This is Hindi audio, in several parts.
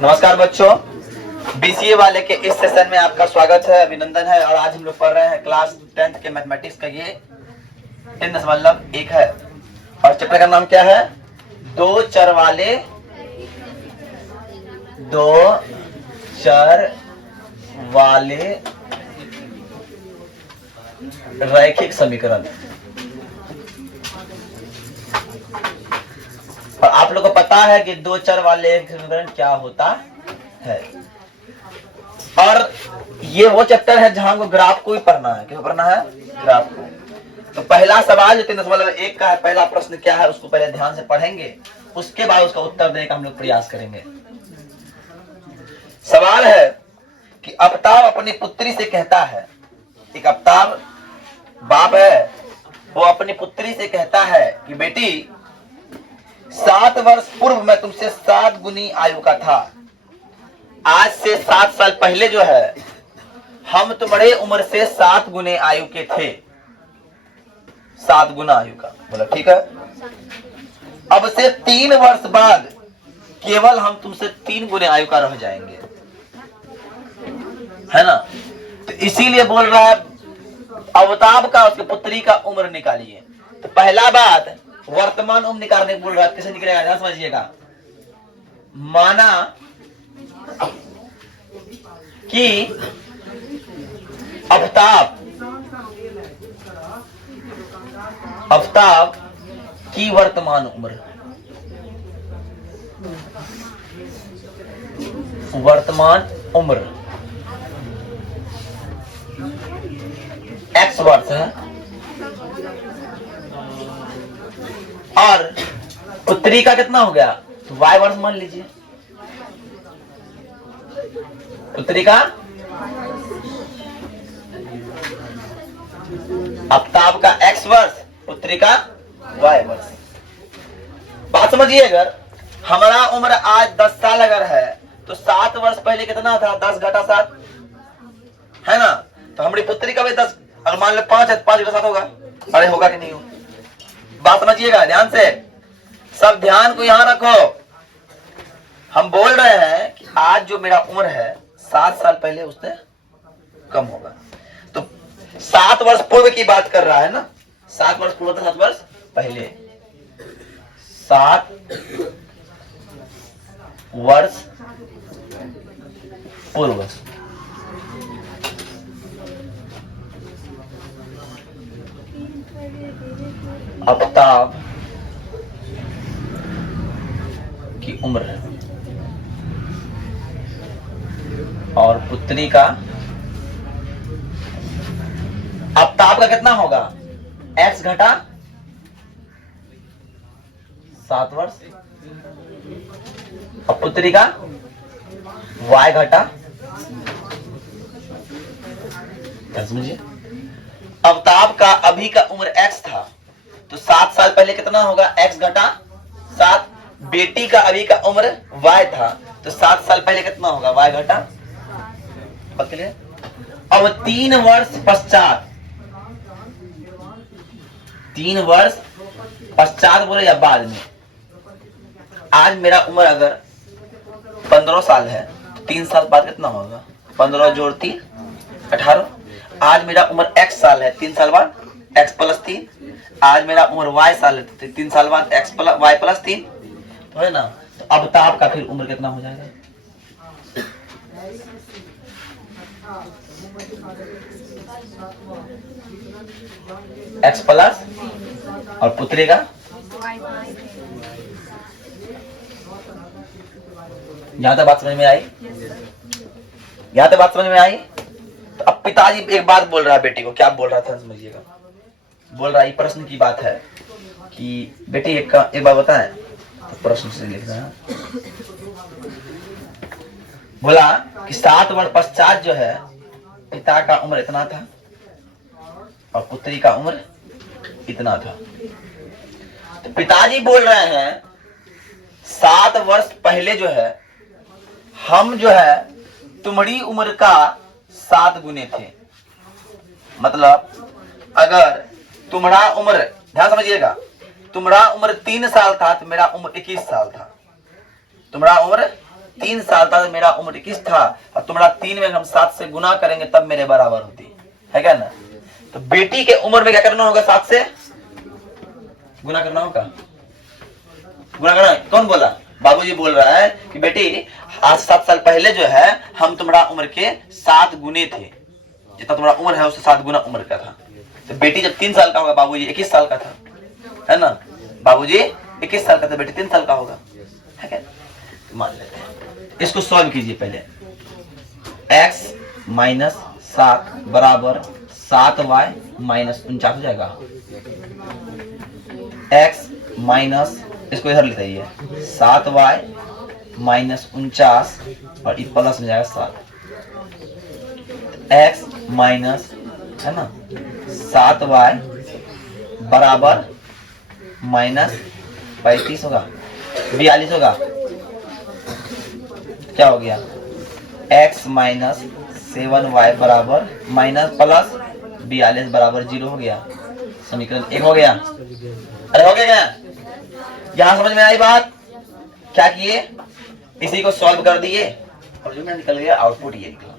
नमस्कार बच्चों, बीसीए वाले के इस सेशन में आपका स्वागत है, अभिनंदन है। और आज हम लोग पढ़ रहे हैं क्लास 10th के मैथमेटिक्स का ये 10.1 है। और चैप्टर का नाम क्या है? दो चर वाले रैखिक समीकरण। और आप लोग को पता है कि दो चर वाले समीकरण क्या होता है। और ये वो चैप्टर है जहां को ग्राफ को ही पढ़ना है। क्यों पढ़ना है? ग्राफ को। तो पहला सवाल जो 3.1 का है, पहला प्रश्न क्या है उसको पहले ध्यान से पढ़ेंगे, उसके बाद उसका उत्तर देने का हम लोग प्रयास करेंगे। सवाल है कि अफ्ताब अपनी पुत्री से कहता है, एक अफ्ताब बाप है, वो अपनी पुत्री से कहता है कि बेटी 7 वर्ष पूर्व मैं तुमसे 7 गुनी आयु का था। आज से 7 साल पहले जो है हम तुम्हारे उम्र से 7 गुने आयु के थे। 7 गुना आयु का, बोला ठीक है। अब से 3 वर्ष बाद केवल हम तुमसे 3 गुने आयु का रह जाएंगे, है ना। तो इसीलिए बोल रहा है अवताब का, उसके पुत्री का उम्र निकालिए। तो पहला बात वर्तमान उम्र निकालने बोल रहा है। कैसे निकलेगा ध्यान समझिएगा। माना कि अफ्ताब की वर्तमान उम्र x वर्ष है और पुत्री का कितना हो गया? तो y वर्ष मान लीजिए। पुत्री का अफ्ताब का x वर्ष, पुत्री का y वर्ष। बात समझिए, अगर हमारा उम्र आज 10 साल अगर है तो 7 वर्ष पहले कितना था? 10 घटा 7, है ना। तो हमारी पुत्री का भी 10, अगर मान लो 5 है, 5 घटा 7 होगा। अरे होगा कि नहीं हो? बात समझिएगा ध्यान से, सब ध्यान को यहां रखो। हम बोल रहे हैं कि आज जो मेरा उम्र है 7 साल पहले उससे कम होगा। तो 7 वर्ष पूर्व की बात कर रहा है ना। 7 वर्ष पूर्व था, 7 वर्ष पहले। 7 वर्ष पूर्व अफ्ताब की उम्र और पुत्री का, अफ्ताब का कितना होगा? x घटा 7 वर्ष और पुत्री का y घटा, समझिए। अफ्ताब का अभी का उम्र x था, तो 7 साल पहले कितना होगा? x घटा 7। बेटी का अभी का उम्र y था, तो 7 साल पहले कितना होगा? y घटा। अब 3 वर्ष पश्चात बोले या बाद में, आज मेरा उम्र अगर 15 साल है तो 3 साल बाद कितना होगा? 15 जोड़ 3 18। आज मेरा उम्र x साल है, 3 साल बाद x प्लस 3। आज मेरा उम्र y साल है, तो 3 साल बाद x प्लस y प्लस 3, तो है ना। तो अफ्ताब का फिर उम्र कितना हो जाएगा? x प्लस और पुत्री का, यहां तक बात समझ में आई? यहां तक बात समझ में आई? तो अब पिताजी एक बात बोल रहा है बेटी को। क्या बोल रहा था समझिएगा। बोल रहा है, प्रश्न की बात है कि बेटी एक बात बताएं। तो प्रश्न से लिख रहा है, बोला कि 7 वर्ष पश्चात जो है पिता का उम्र इतना था और पुत्री का उम्र इतना था। तो पिताजी बोल रहे हैं 7 वर्ष पहले जो है हम जो है तुम्हारी उम्र का 7 गुने थे। मतलब अगर तुम्हारा उम्र, ध्यान समझिएगा, तुम्हारा उम्र 3 साल था तो मेरा उम्र 21 साल था। तुम्हारा उम्र 3 साल था तो मेरा उम्र 21 था, और तुम्हारा 3 में हम 7 से गुना करेंगे तब मेरे बराबर होती है क्या ना। तो बेटी के उम्र में क्या करना होगा, 7 से गुना करना होगा। गुना करना कौन बोला, बाबूजी बोल रहा है कि बेटी आज 7 साल पहले जो है हम तुम्हारा उम्र के 7 गुने थे, जितना तुम्हारा उम्र है उससे 7 गुना उम्र का था। तो बेटी जब 3 साल का होगा, बाबूजी 21 साल का था, है ना, बाबूजी 21 साल का था, बेटी 3 साल का होगा, है क्या। तो मान लेते हैं, इसको सॉल्व कीजिए पहले। x माइनस 7 बराबर 7y माइनस 49 हो जाएगा। x माइनस, इसको इधर लेते हैं, 7y माइनस 49 और ये प्लस में जाएगा 7। x माइनस, है ना, 7y बराबर माइनस 35 होगा, 42 होगा। क्या हो गया, x माइनस 7y बराबर माइनस प्लस 42 बराबर 0 हो गया। समीकरण 1 हो गया। अरे हो गया क्या, यहां समझ में आई बात। क्या किए, इसी को सॉल्व कर दिए और जो निकल गया आउटपुट ये निकला।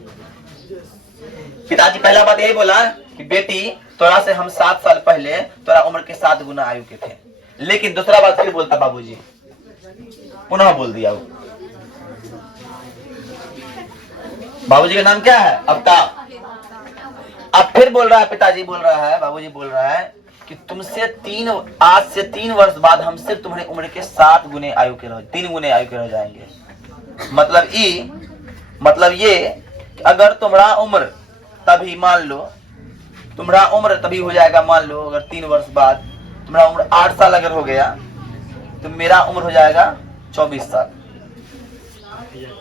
पिताजी पहला बात यही बोला कि बेटी तोरा से हम 7 साल पहले तोरा उम्र के 7 गुना आयु के थे। लेकिन दूसरा बात फिर बोलता बाबूजी, पुनः बोल दिया वो। बाबूजी का नाम क्या है, अवतार। अब फिर बोल रहा है, पिताजी बोल रहा है, बाबूजी बोल रहा है कि तुमसे आज से 3 वर्ष बाद हम सिर्फ तुम्हारी उम्र के 7 गुने आयु के 3 गुने आयु के रह जाएंगे। मतलब ये कि अगर तुम्हारा उम्र तभी, मान लो तुम्हारा उम्र तभी हो जाएगा, मान लो अगर 3 वर्ष बाद तुम्हारा उम्र 8 साल अगर हो गया तो मेरा उम्र हो जाएगा 24 साल।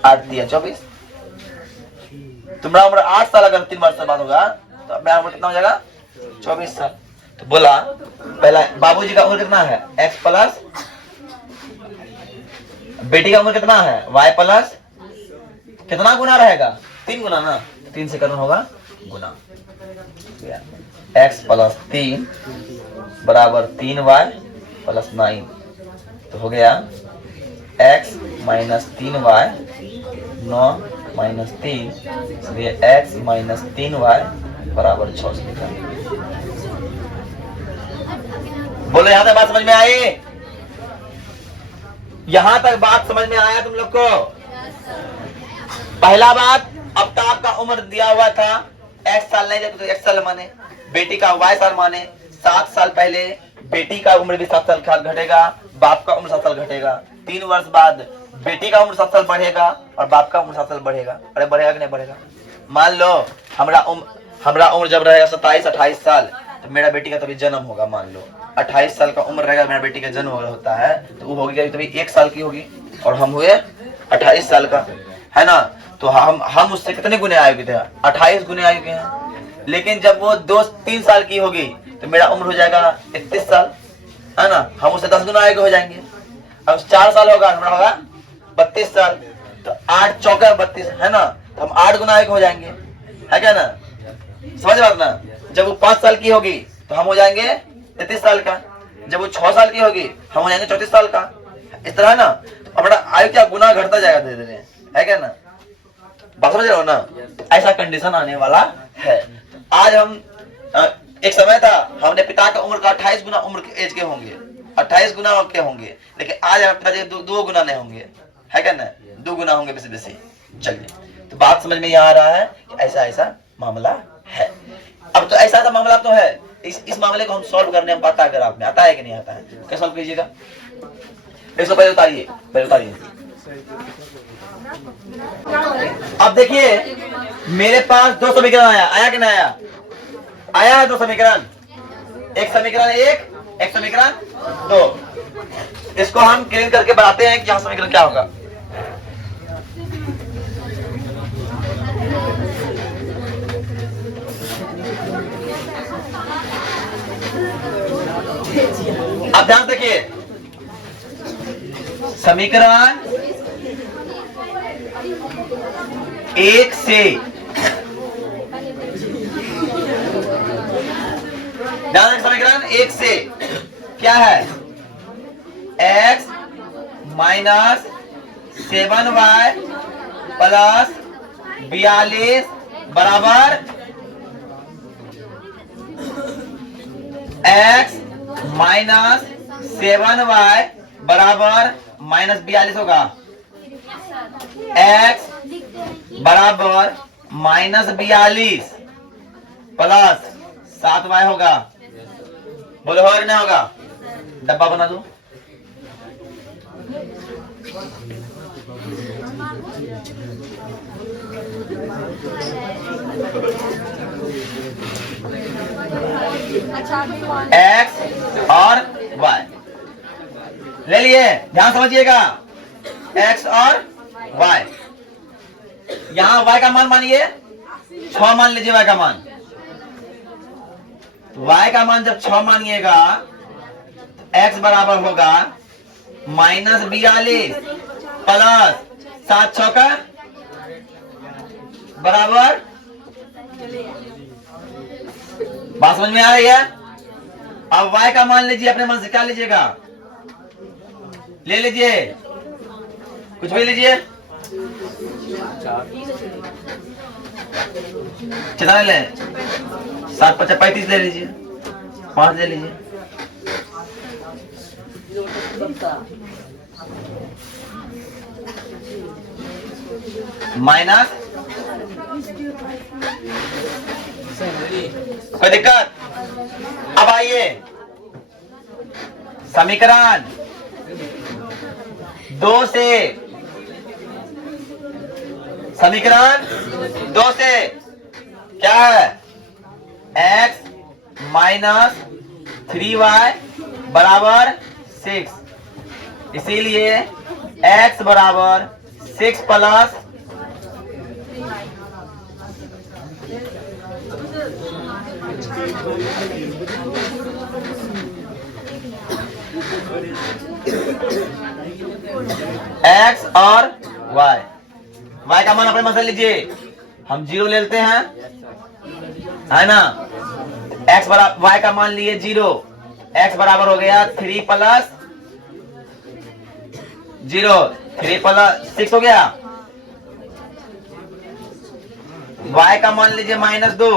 8 दिया 24। तुम्हारा उम्र 8 साल अगर 3 वर्ष बाद होगा तो मेरा उम्र कितना हो जाएगा, 24 साल। तो बोला पहला बाबूजी का उम्र कितना है, x प्लस, बेटी का उम्र कितना है, y प्लस, कितना गुना रहेगा, 3 गुना ना, 3 से करना होगा गुना। x प्लस 3 बराबर 3y प्लस 9। तो हो गया x माइनस 3y, 9 माइनस 3, इसलिए x माइनस 3y बराबर 6 लिखा। बोलो यहां तक बात समझ में आई, यहां तक बात समझ में आया तुम लोग को। पहला बात, अब तो आपका उम्र दिया हुआ था, x साल नहीं तो x साल माने, बेटी का y साल माने। 7 साल पहले बेटी का उम्र भी 7 साल घटेगा, बाप का उम्र 7 साल घटेगा। 3 वर्ष बाद बेटी का उम्र 7 साल बढ़ेगा और बाप का उम्र 7 साल बढ़ेगा। अरे बढ़ेगा कि नहीं बढ़ेगा। मान लो हमरा उम्र जब रहेगा 27-28 साल तो मेरा बेटी का तभी जन्म होगा। मान लो 28 साल का उम्र रहेगा, मेरा बेटी का जन्म होता है तो वो होगी तभी 1 साल की होगी और हम हुए 28 साल का, है ना। तो हम उससे कितने गुने आयु के थे, 28 गुने आयु के हैं। लेकिन जब वो 2-3 साल की होगी तो मेरा उम्र हो जाएगा 31 साल, है ना, हम उससे 10 गुना आयु के हो जाएंगे। अब 4 साल होगा, हमारा होगा 32 साल, तो 8 चौका 32, है ना, तो हम 8 गुना आयु के हो जाएंगे, है क्या ना, समझ बात ना। जब वो 5 साल की होगी तो हम हो जाएंगे 33 साल का, जब वो 6 साल की होगी हम हो जाएंगे 34 साल का। इस तरह है ना, तो हमारा आयु क्या गुना घटता जाएगा धीरे धीरे, है क्या ना, बात समझ रहे हो ना। ऐसा कंडीशन आने वाला है। आज हम एक समय था हमने पिता का उम्र का 28 गुना उम्र के एज के होंगे, 28 गुना के होंगे, लेकिन आज पिताजी 2 गुना नहीं होंगे, है क्या ना, 2 गुना होंगे बेसी। चलिए, तो बात समझ में यहाँ आ रहा है कि ऐसा मामला है। अब तो ऐसा मामला तो है, इस मामले को हम सॉल्व करने में पता, अगर आप में आता है कि नहीं आता है, क्या सॉल्व कीजिएगा। इसको पहले उतारिए। अब देखिए मेरे पास 2 समीकरण आया कि नहीं आया है 2 समीकरण, एक समीकरण 1, एक समीकरण 2। इसको हम क्लीन करके बनाते हैं कि यहाँ समीकरण क्या होगा। अब ध्यान देखिए, समीकरण 1 से, समीकरण 1 से क्या है, x माइनस 7y प्लस 42 बराबर x माइनस 7y बराबर माइनस 42 होगा। x बराबर माइनस 42 प्लस 7y होगा। बोलो और ना होगा? डब्बा बना दो। x और y ले लिए, ध्यान समझिएगा। x और y, यहां y का मान मानिए 6 मान लीजिए। y का मान, y का मान जब 6 मानिएगा x बराबर होगा माइनस 42 प्लस 7 6 बराबर। बात समझ में आ रही है? अब y का मान लीजिए, अपने मन से क्या लीजिएगा? ले लीजिए, कुछ भी लीजिए। कितना ले? 7 5 35 ले लीजिए, 5 ले लीजिए। माइनस, कोई दिक्कत? अब आइए समीकरण 2 से, समीकरण 2 से क्या है? x माइनस 3y बराबर 6, इसीलिए x बराबर 6 प्लस x और y। y का मान अपने मन से लीजिए, हम 0 ले लेते हैं, है ना। x बराबर, y का मान लिए 0, x बराबर हो गया 3 प्लस 0, 3 प्लस 6 हो गया। y का मान लीजिए माइनस 2,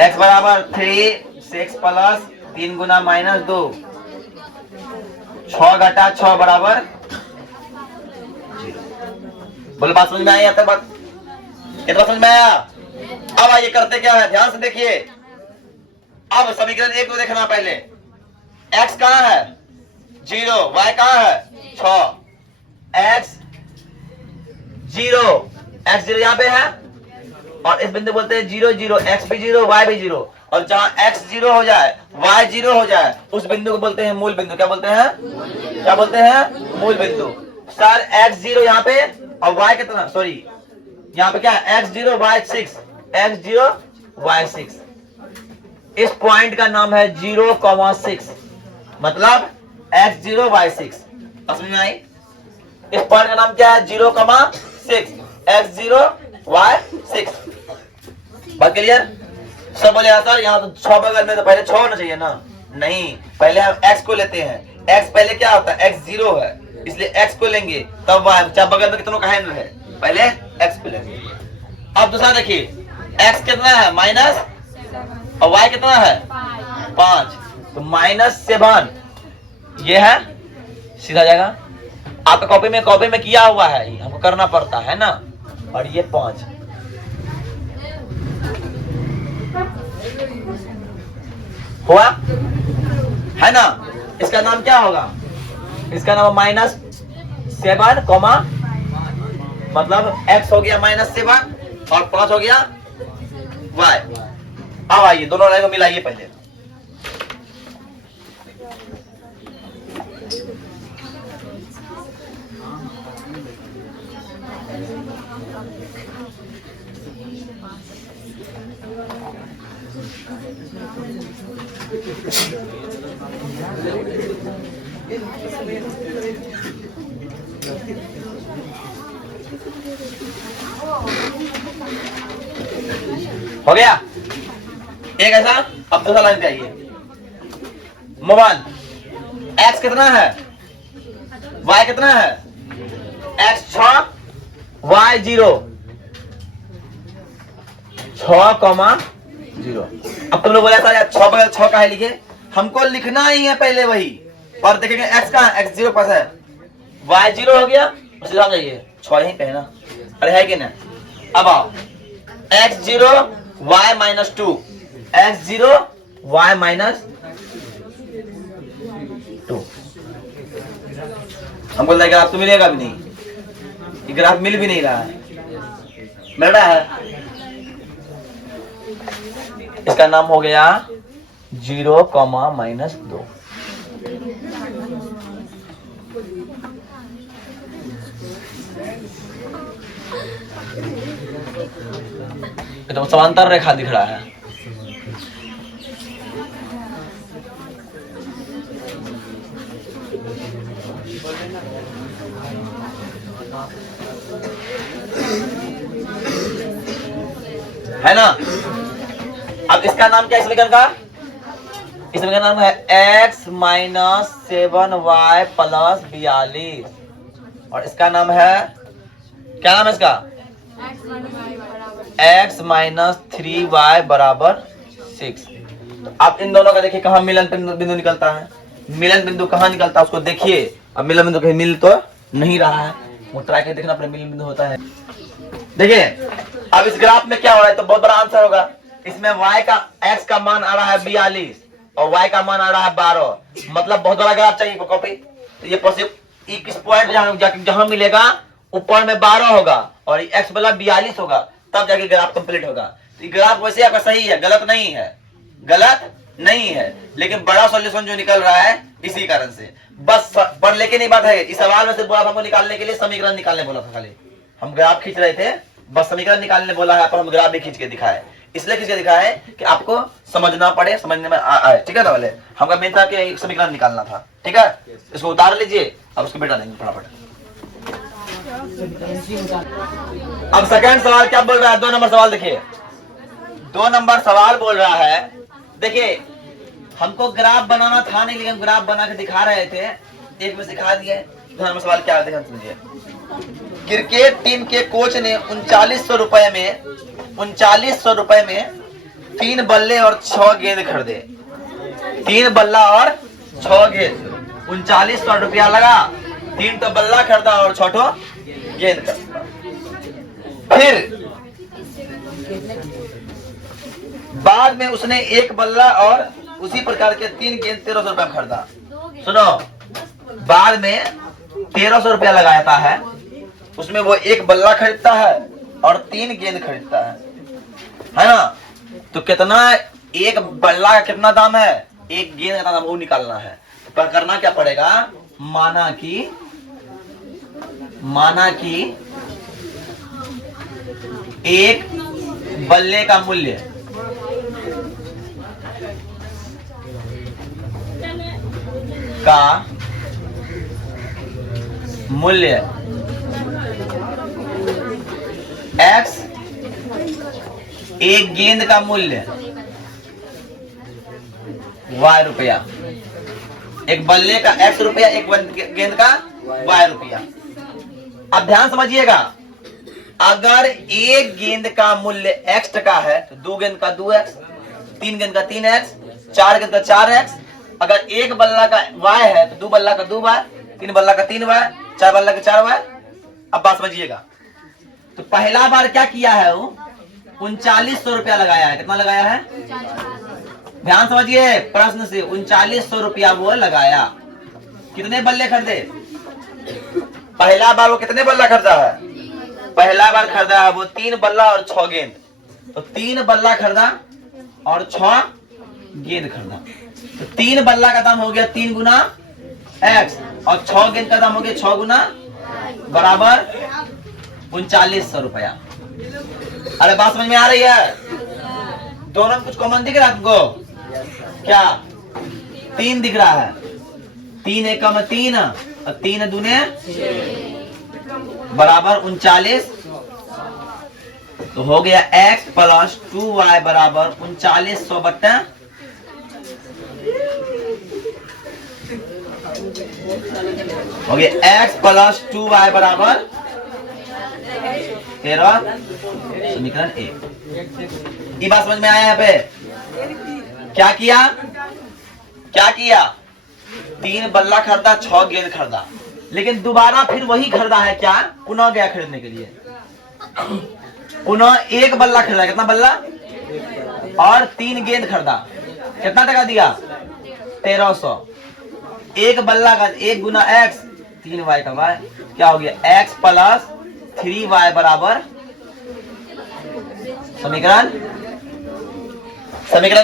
x बराबर 3 6 प्लस 3 गुना माइनस 2, 6 घटा 6 बराबर 0। बोलो बात समझ में आई? तक बात कितना समझ में आया? अब आइए करते क्या है, ध्यान से देखिए। अब समीकरण 1 को देखना पहले। x कहाँ है? 0, y कहाँ है? 6, x 0, x 0 यहाँ पे है और इस बिंदु बोलते हैं 0 0, x भी 0 y भी 0, और जहां x 0 हो जाए y 0 हो जाए उस बिंदु को बोलते हैं मूल बिंदु। क्या बोलते हैं? क्या बोलते हैं? मूल बिंदु। सर x 0 यहाँ पे और y कितना, सॉरी यहाँ पे क्या है? x 0 y 6, x 0 y 6। इस पॉइंट का नाम है 0,6, मतलब x 0 y 6। समझ में आई? इस पॉइंट का नाम क्या है? 0,6, x 0 y 6। बात क्लियर? सब बोले सर यहाँ तो 6 बगल में, तो पहले 6 होना चाहिए ना। नहीं, पहले हम x को लेते हैं। x पहले क्या होता है? x 0 है, इसलिए x को लेंगे, तब y, चाहे बगल में कितनों का है ना, पहले x को लेंगे। अब दूसरा देखिए, x कितना है? माइनस, और y कितना है? 5, तो -7 ये है, सीधा जाएगा। आपका कॉपी में किया हुआ है, हमको करना पड़ता है ना। और ये 5 हुआ है ना। इसका नाम क्या होगा? इसका नाम -7, मतलब x हो गया -7 और 5 हो गया y। अब आइए दोनों लाइन को मिलाइए पहले। हो गया एक ऐसा। अब दूसरा लाइन पे आइए। मोबाइल x कितना है? y कितना है x 6 y 0 6,0। अब तुम लोग बोला था 6 बगैर 6 का है लिखे, हमको लिखना ही है पहले वही, और देखेंगे x का x 0 पास है y 0 हो गया, उसे आ जाइए 6 यहीं पे है ना, अरे है कि ना। अब आओ x 0 y minus 2 x 0 y minus 2। हमको लगा ग्राफ तो मिलेगा भी नहीं, ये ग्राफ मिल भी नहीं रहा है, मिल रहा है। इसका नाम हो गया 0, माइनस 2। तो समांतर रेखा दिख रहा है। है ना। अब इसका नाम क्या है समीकरण का? इस समीकरण का नाम है x माइनस 7y प्लस 42, और इसका नाम है, क्या नाम है इसका? x माइनस 3y बराबर 6। तो आप इन दोनों का देखिए कहाँ मिलन बिंदु निकलता है, मिलन बिंदु कहाँ निकलता है उसको देखिए। अब मिलन बिंदु कहीं मिल तो नहीं रहा है, वो ट्राई करके देखना अपने मिलन बिंदु होता है। देखिए अब इस ग्राफ में क्या हो रहा है, तो बहुत बड़ा आंसर होगा। इसमें y का x का मान आ रहा है 42 और y का मान आ रहा है 12, मतलब बहुत बड़ा ग्राफ चाहिए कॉपी। तो ये पॉसिबल किस पॉइंट जहां मिलेगा ऊपर में 12 होगा और x वाला 42 होगा, तब जाके ग्राफ कंप्लीट होगा। तो ग्राफ वैसे आपका सही है, गलत नहीं है, गलत नहीं है, लेकिन बड़ा सॉल्यूशन जो निकल रहा है इसी कारण से। बस पर लेकिन ये बात है, इस सवाल में से बोला था हमको निकालने के लिए समीकरण निकालने बोला था, खाली हम ग्राफ खींच रहे थे, बस समीकरण निकालने बोला है, पर हम ग्राफ भी खींच के दिखाए, इसलिए खींच के दिखाए कि आपको समझना पड़े, समझने में आए, ठीक है ना। वाले हमका मेन था कि समीकरण निकालना था, ठीक है। इसको उतार लीजिए, अब उसको बेटा देंगे फटाफट। अब सेकंड सवाल क्या बोल रहा है, 2 नंबर सवाल देखिए। 2 नंबर सवाल बोल रहा है, देखिए हमको ग्राफ बनाना था नहीं, लेकिन ग्राफ बना के दिखा रहे थे, एक में सिखा दिए। 2 नंबर सवाल क्या है समझिए। क्रिकेट टीम के कोच ने 3900 रुपए में 3 बल्ले और 6 गेंद खरीदे। 3 बल्ला और 6 गेंद, 3900 रुपया लगा। 3 तो बल्ला खरीदा और 6 तो गेंद खरीदा। फिर बाद में उसने 1 बल्ला और उसी प्रकार के 3 गेंद 1300 रुपया खरीदा। सुनो, बाद में 1300 रुपया लगाता है, उसमें वो 1 बल्ला खरीदता है और 3 गेंद खरीदता है ना। तो कितना, 1 बल्ला का कितना दाम है, 1 गेंद का दाम वो निकालना है। तो करना क्या पड़ेगा, माना कि 1 बल्ले का मूल्य x, 1 गेंद का मूल्य y रुपया, 1 बल्ले का x रुपया, 1 गेंद का y रुपया। अब ध्यान समझिएगा, अगर 1 गेंद का मूल्य x टका है तो 2 गेंद का 2x, 3 गेंद का 3x, 4 गेंद का 4x। अगर 1 बल्ला का y है तो 2 बल्ला का 2y, 3 बल्ला का 3y, 4 बल्ला का 4y। अब बात समझिएगा, तो पहला बार क्या किया है, वो 3900 रुपया लगाया है। कितना लगाया है, ध्यान समझिए प्रश्न से, 3900 रुपया वो लगाया। कितने बल्ले खरीदे, पहला बार वो कितने बल्ला खरीदा है, पहला बार खरीदा है वो 3 बल्ला और 6 गेंद। तो 3 बल्ला खरीदा और 6 गेंद खरीदा। तो 3 बल्ला का दाम हो गया 3 गुना x और 6 गेंद का दाम हो गया 6 गुना, बराबर 3900 रुपया। अरे बात समझ में आ रही है, दोनों में कुछ कॉमन दिख रहा है तुमको, क्या 3 दिख रहा है, 3 एकम 3 और 3 दूने बराबर 39। तो हो गया x प्लस 2y बराबर 3900 बट्टा हो गया x प्लस 2y बराबर 13, समीकरण 1। ये बात समझ में आया? यहाँ पे क्या किया? क्या किया? 3 बल्ला खरीदा, 6 गेंद खरीदा, लेकिन दोबारा फिर वही खरीदा है। क्या? पुनः गया खरीदने के लिए, पुनः 1 बल्ला खरीदा। कितना बल्ला? और 3 गेंद खरीदा। कितना टका दिया? 1300। 1 बल्ला का 1 गुना x, 3y का y, क्या हो गया? x प्लस 3y बराबर समीकरण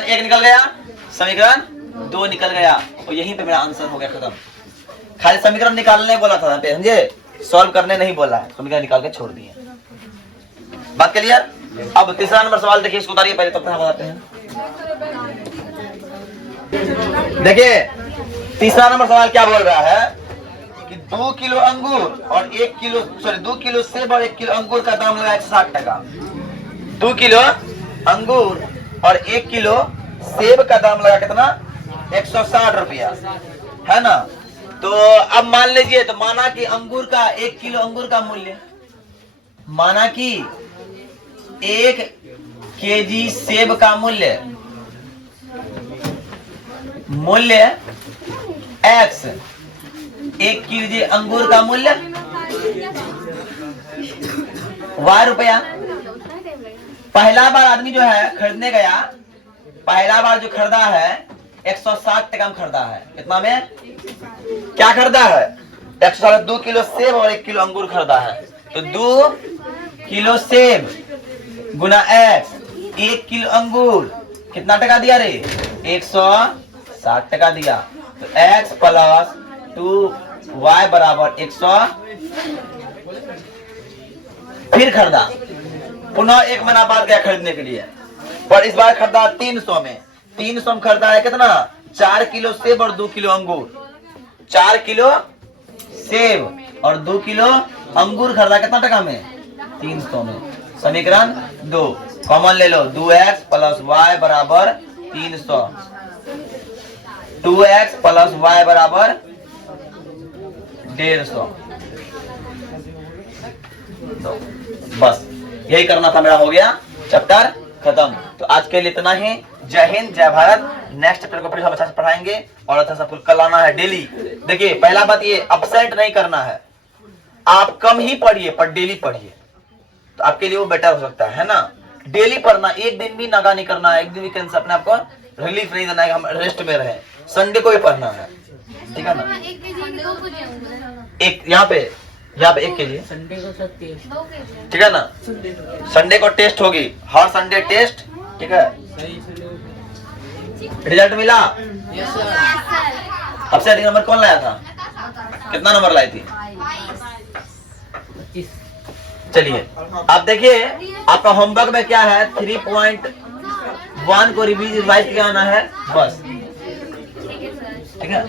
1 निकल गया, समीकरण 2 निकल गया, और यहीं पे मेरा आंसर हो गया खत्म। खाली समीकरण निकालने बोला था, समझे? सॉल्व करने नहीं बोला है, समीकरण निकाल के छोड़ दिए। बात क्लियर? अब तीसरा नंबर सवाल देखिए, इसको उतारिए पहले, तब तक हम बताते हैं। देखिए तीसरा नंबर सवाल क्या बोल रहा है कि 2 किलो अंगूर और 2 किलो सेब और 1 किलो अंगूर का दाम लगा 160 टका। 2 किलो अंगूर और 1 किलो सेब का दाम लगा कितना? 160 रुपया, है ना? तो अब मान लीजिए, तो माना कि अंगूर का 1 किलो अंगूर का मूल्य, माना कि 1 केजी सेब का मूल्य x, 1 केजी अंगूर का मूल्य y रुपया। पहला बार आदमी जो है खरीदने गया, पहला बार जो खरीदा है 160 टका में खरीदा है। कितना में? क्या खरीदा है? 160। 2 किलो सेब और 1 किलो अंगूर खरीदा है, तो 2 किलो सेब गुना x, 1 किलो अंगूर, कितना टका दिया रे? 160 टका दिया। तो x प्लस 2y बराबर 100। फिर खरीदा, पुनः 1 महीना बाद गया खरीदने के लिए, पर इस बार खरीदा 300 में। 300 में खरीदा है कितना? 4 किलो सेब और 2 किलो अंगूर। 4 किलो सेब और 2 किलो अंगूर खरीदा, कितना टका में? 300 में। समीकरण 2 कॉमन ले लो, 2x प्लस y बराबर 300। 2x प्लस y बराबर 150। तो बस यही करना था मेरा, हो गया चैप्टर खत्म। तो आज के लिए इतना ही। जय हिंद, जय भारत। नेक्स्ट चैप्टर को फिर हम अच्छा से पढ़ाएंगे और अच्छा सा कल आना है डेली। देखिए पहला बात ये, अपसेंट नहीं करना है। आप कम ही पढ़िए पर डेली पढ़िए, तो आपके लिए वो बेटर हो सकता है ना? डेली पढ़ना, एक दिन भी नागा नहीं करना है, एक दिन भी कैंसर, अपने आपको रिलीफ नहीं देना है, हम रेस्ट में रहे। संडे को ही पढ़ना है, ठीक है ना? एक यहाँ पे 1 के लिए संडे को सब टेस्ट, ठीक है ना? संडे को टेस्ट होगी, हर संडे टेस्ट, ठीक है? रिजल्ट मिला? सबसे अधिक नंबर कौन लाया था? कितना नंबर लाई थी? चलिए आप देखिए, आपका होमवर्क में क्या है? 3.1 को रिवाइज किया आना है बस, ठीक है?